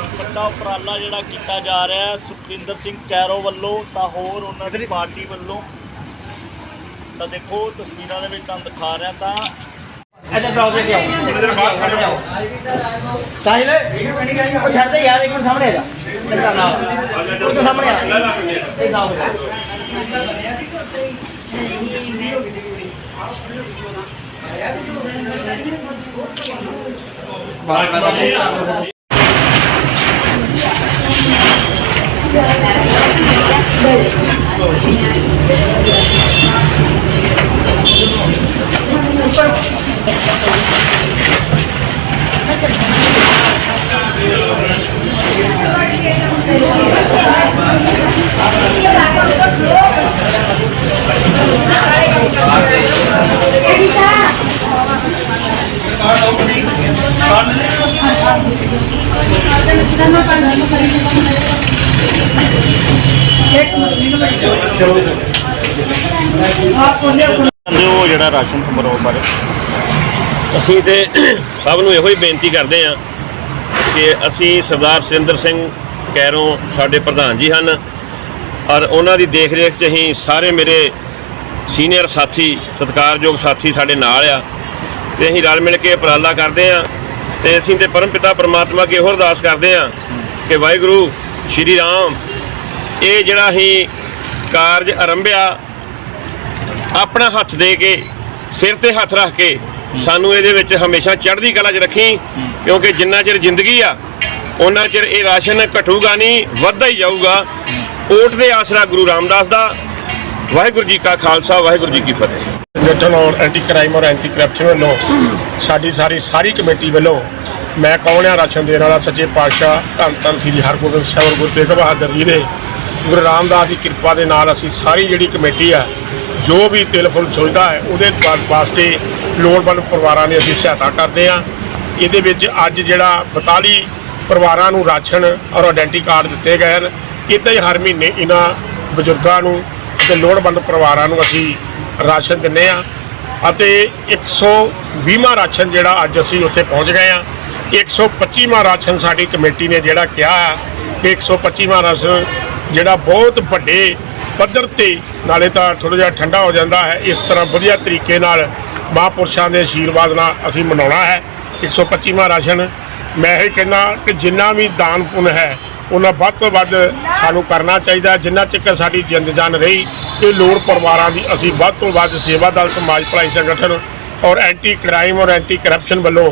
ਉਪਰਾਲਾ ਜਿਹੜਾ ਕੀਤਾ ਜਾ ਰਿਹਾ ਹੈ ਸੁਖਵਿੰਦਰ ਸਿੰਘ ਕੈਰੋ ਵੱਲੋਂ ਤਾਂ ਹੋਰ ਉਹਨਾਂ ਦੀ ਪਾਰਟੀ ਵੱਲੋਂ। ਤਾਂ ਦੇਖੋ ਤਸਵੀਰਾਂ ਦੇ ਵਿੱਚ ਤੁਹਾਨੂੰ ਦਿਖਾ ਰਿਹਾ ਤਾਂ। ਇੱਧਰ ਕੇ ਆਓ। ਇੱਧਰ ਬਾਹਰ ਖੜੇ ਜਾਓ ਸਾਹਿਲ ਉਹ ਛੱਡ ਦੇ ਯਾਰ ਇੱਕ ਮਿੰਟ ਸਾਹਮਣੇ ਆ ਜਾ। ਮੇਰਾ ਨਾਮ ਉਹ ਤੋਂ ਸਾਹਮਣੇ ਆ ਇਹ ਨਾਮ ਕਹਿੰਦੇ ਉਹ ਜਿਹੜਾ ਰਾਸ਼ਨ ਸਮਾਰੋਹ ਬਾਰੇ। ਅਸੀਂ ਤੇ ਸਭ ਨੂੰ ਇਹੋ ਹੀ ਬੇਨਤੀ ਕਰਦੇ ਹਾਂ ਕਿ ਅਸੀਂ ਸਰਦਾਰ ਸੁਰਿੰਦਰ ਸਿੰਘ ਕੈਰੋਂ ਸਾਡੇ ਪ੍ਰਧਾਨ ਜੀ ਹਨ ਔਰ ਉਹਨਾਂ ਦੀ ਦੇਖ ਰੇਖ 'ਚ ਅਸੀਂ ਸਾਰੇ ਮੇਰੇ ਸੀਨੀਅਰ ਸਾਥੀ, ਸਤਿਕਾਰਯੋਗ ਸਾਥੀ ਸਾਡੇ ਨਾਲ ਆ ਤੇ ਅਸੀਂ ਰਲ ਮਿਲ ਕੇ ਉਪਰਾਲਾ ਕਰਦੇ ਹਾਂ। ਤੇ ਅਸੀਂ ਤੇ ਪਰਮਪਿਤਾ ਪਰਮਾਤਮਾ ਅੱਗੇ ਇਹੋ ਅਰਦਾਸ ਕਰਦੇ ਹਾਂ ਕਿ ਵਾਹਿਗੁਰੂ, ਸ਼੍ਰੀ ਰਾਮ। ਇਹ ਜਿਹੜਾ ਅਸੀਂ ਕਾਰਜ ਆਰੰਭਿਆ, ਆਪਣਾ ਹੱਥ ਦੇ ਕੇ, ਸਿਰ ਤੇ ਹੱਥ ਰੱਖ ਕੇ ਸਾਨੂੰ ਇਹਦੇ ਵਿੱਚ ਹਮੇਸ਼ਾ ਚੜ੍ਹਦੀ ਕਲਾ 'ਚ ਰੱਖੀ, ਕਿਉਂਕਿ ਜਿੰਨਾ ਚਿਰ ਜ਼ਿੰਦਗੀ ਆ ਉਹਨਾਂ ਚਿਰ ਇਹ ਰਾਸ਼ਨ ਘਟੂਗਾ ਨਹੀਂ, ਵੱਧਦਾ ਹੀ ਜਾਊਗਾ। ਓਟ ਦੇ ਆਸਰਾ ਗੁਰੂ ਰਾਮਦਾਸ ਦਾ ਵਾਹਿਗੁਰੂ ਜੀ ਕਾ ਖਾਲਸਾ, ਵਾਹਿਗੁਰੂ ਜੀ ਕੀ ਫਤਿਹ। ਸੰਗਠਨ ਔਰ ਐਂਟੀ ਕ੍ਰਾਈਮ ਔਰ ਐਂਟੀ ਕਰਪਸ਼ਨ ਵੱਲੋਂ ਸਾਡੀ ਸਾਰੀ ਸਾਰੀ ਕਮੇਟੀ ਵੱਲੋਂ ਮੈਂ ਕੌਣ ਆ ਰਾਸ਼ਨ ਦੇਣ ਵਾਲਾ? ਸੱਚੇ ਪਾਤਸ਼ਾਹ ਧੰਨ ਧੰਨ ਸ੍ਰੀ ਹਰਗੋਬਿੰਦ ਸਾਹਿਬ ਗੁਰੂ ਤੇਗ ਬਹਾਦਰ ਜੀ ਦੇ। ਗੁਰੂ ਰਾਮਦਾਸ ਦੀ ਕਿਰਪਾ ਦੇ ਨਾਲ ਅਸੀਂ ਸਾਰੀ ਜਿਹੜੀ ਕਮੇਟੀ ਆ, ਜੋ ਵੀ ਤਿਲ ਫੁੱਲ ਸੋਚਦਾ ਹੈ, ਉਹਦੇ ਵਾ- ਵਾਸਤੇ ਲੋੜਵੰਦ ਪਰਿਵਾਰਾਂ ਦੀ ਅਸੀਂ ਸਹਾਇਤਾ ਕਰਦੇ ਆ ਇਹਦੇ ਵਿੱਚ ਅੱਜ ਜਿਹੜਾ 42 ਪਰਿਵਾਰਾਂ ਨੂੰ ਰਾਸ਼ਨ ਔਰ ਆਇਡੈਂਟੀ ਕਾਰਡ ਦਿੱਤੇ ਗਏ ਹਨ। ਇੱਦਾਂ ਹੀ ਹਰ ਮਹੀਨੇ ਇਹਨਾਂ ਬਜ਼ੁਰਗਾਂ ਨੂੰ ਅਤੇ ਲੋੜਵੰਦ ਪਰਿਵਾਰਾਂ ਨੂੰ ਅਸੀਂ ਰਾਸ਼ਨ ਦਿੰਨੇ ਆ ਅਤੇ 120ਵਾਂ ਰਾਸ਼ਨ ਜਿਹੜਾ ਅੱਜ ਅਸੀਂ ਉੱਥੇ ਪਹੁੰਚ ਗਏ ਆ 125ਵਾਂ ਰਾਸ਼ਨ ਸਾਡੀ ਕਮੇਟੀ ਨੇ ਜਿਹੜਾ ਕਿਹਾ ਆ ਕਿ 125ਵਾਂ ਰਾਸ਼ਨ ਜਿਹੜਾ ਬਹੁਤ ਵੱਡੇ ਪੱਧਰ ਤੇ ਨਾਲੇ ਤਾਂ ਥੋੜਾ ਜਿਹਾ ਠੰਡਾ ਹੋ ਜਾਂਦਾ ਹੈ, ਇਸ ਤਰ੍ਹਾਂ ਵਧੀਆ ਤਰੀਕੇ ਨਾਲ ਮਹਾਂਪੁਰਸ਼ਾਂ ਦੇ ਆਸ਼ੀਰਵਾਦ ਨਾਲ ਅਸੀਂ ਮਨਾਉਣਾ ਹੈ। 125ਵਾਂ ਰਾਸ਼ਨ ਮੈਂ ਇਹ ਕਹਿੰਦਾ ਕਿ ਜਿੰਨਾ ਵੀ ਦਾਨ ਪੁੰਨ ਹੈ ਉਹਨਾਂ ਵੱਧ ਤੋਂ ਵੱਧ ਸਾਨੂੰ ਕਰਨਾ ਚਾਹੀਦਾ ਹੈ। ਜਿੰਨਾ ਚਿਰ ਸਾਡੀ ਜਿੰਦ ਜਾਨ ਰਹੀ, ਇਹ ਲੋੜ ਪਰਿਵਾਰਾਂ ਦੀ ਅਸੀਂ ਵੱਧ ਤੋਂ ਵੱਧ ਸੇਵਾ ਦਲ, ਸਮਾਜ ਭਲਾਈ ਸੰਗਠਨ ਔਰ ਐਂਟੀ ਕ੍ਰਾਈਮ ਔਰ ਐਂਟੀ ਕਰਪਸ਼ਨ ਵੱਲੋਂ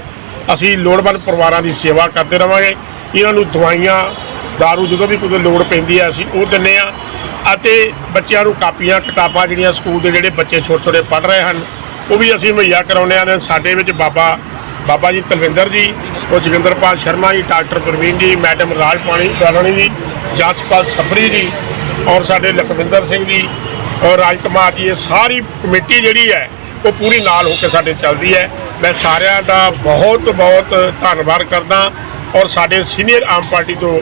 ਅਸੀਂ ਲੋੜਵੰਦ ਪਰਿਵਾਰਾਂ ਦੀ ਸੇਵਾ ਕਰਦੇ ਰਵਾਂਗੇ ਇਹਨਾਂ ਨੂੰ ਦਵਾਈਆਂ, ਦਾਰੂ ਜਦੋਂ ਵੀ ਕੋਈ ਲੋੜ ਪੈਂਦੀ ਹੈ ਅਸੀਂ ਉਹ ਦਿੰਨੇ ਆ ਅਤੇ ਬੱਚਿਆਂ ਨੂੰ ਕਾਪੀਆਂ, ਕਿਤਾਬਾਂ ਜਿਹੜੀਆਂ ਸਕੂਲ ਦੇ ਜਿਹੜੇ ਬੱਚੇ ਛੋਟੇ ਛੋਟੇ ਪੜ੍ਹ ਰਹੇ ਹਨ, ਉਹ ਵੀ ਅਸੀਂ ਮੁਹੱਈਆ ਕਰਾਉਂਦੇ ਹਾਂ ਸਾਡੇ ਵਿੱਚ ਬਾਬਾ ਬਾਬਾ ਜੀ ਤਲਵਿੰਦਰ ਜੀ, ਉਹ ਜੋਗਿੰਦਰਪਾਲ ਸ਼ਰਮਾ ਜੀ, ਡਾਕਟਰ ਪ੍ਰਵੀਨ ਜੀ, ਮੈਡਮ ਰਾਜ ਪਾਣੀ ਰਾਣੀ ਜੀ ਜਸਪਾਲ ਸਫਰੀ ਜੀ ਔਰ ਸਾਡੇ ਲਖਵਿੰਦਰ ਸਿੰਘ ਜੀ ਔਰ ਰਾਜਕੁਮਾਰ ਜੀ, ਇਹ ਸਾਰੀ ਕਮੇਟੀ ਜਿਹੜੀ ਹੈ, ਉਹ ਪੂਰੀ ਨਾਲ ਹੋ ਕੇ ਸਾਡੇ ਚੱਲਦੀ ਹੈ। ਮੈਂ ਸਾਰਿਆਂ ਦਾ ਬਹੁਤ ਬਹੁਤ ਧੰਨਵਾਦ ਕਰਦਾ ਔਰ ਸਾਡੇ ਸੀਨੀਅਰ ਆਮ ਪਾਰਟੀ ਤੋਂ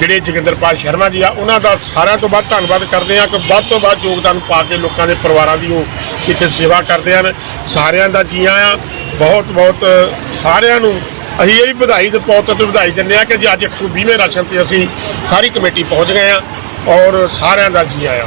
ਜਿਹੜੇ ਜੋਗਿੰਦਰਪਾਲ ਸ਼ਰਮਾ ਜੀ ਆ, ਉਹਨਾਂ ਦਾ ਸਾਰਿਆਂ ਤੋਂ ਵੱਧ ਧੰਨਵਾਦ ਕਰਦੇ ਆ ਕਿ ਵੱਧ ਤੋਂ ਵੱਧ ਯੋਗਦਾਨ ਪਾ ਕੇ ਲੋਕਾਂ ਦੇ ਪਰਿਵਾਰਾਂ ਦੀ ਉਹ ਇੱਥੇ ਸੇਵਾ ਕਰਦੇ ਹਨ। ਸਾਰਿਆਂ ਦਾ ਜੀਆਂ ਆ ਬਹੁਤ ਬਹੁਤ, ਸਾਰਿਆਂ ਨੂੰ ਅਸੀਂ ਇਹ ਵੀ ਵਧਾਈ ਦੇ ਪੌਤ ਤੇ ਵਧਾਈ ਦਿੰਦੇ ਆ ਕਿ ਜੀ ਅੱਜ 120ਵੇਂ ਰਾਸ਼ਨ ਤੇ ਅਸੀਂ ਸਾਰੀ ਕਮੇਟੀ ਪਹੁੰਚ ਗਏ ਆ ਔਰ ਸਾਰਿਆਂ ਦਾ ਜੀ ਆਇਆਂ।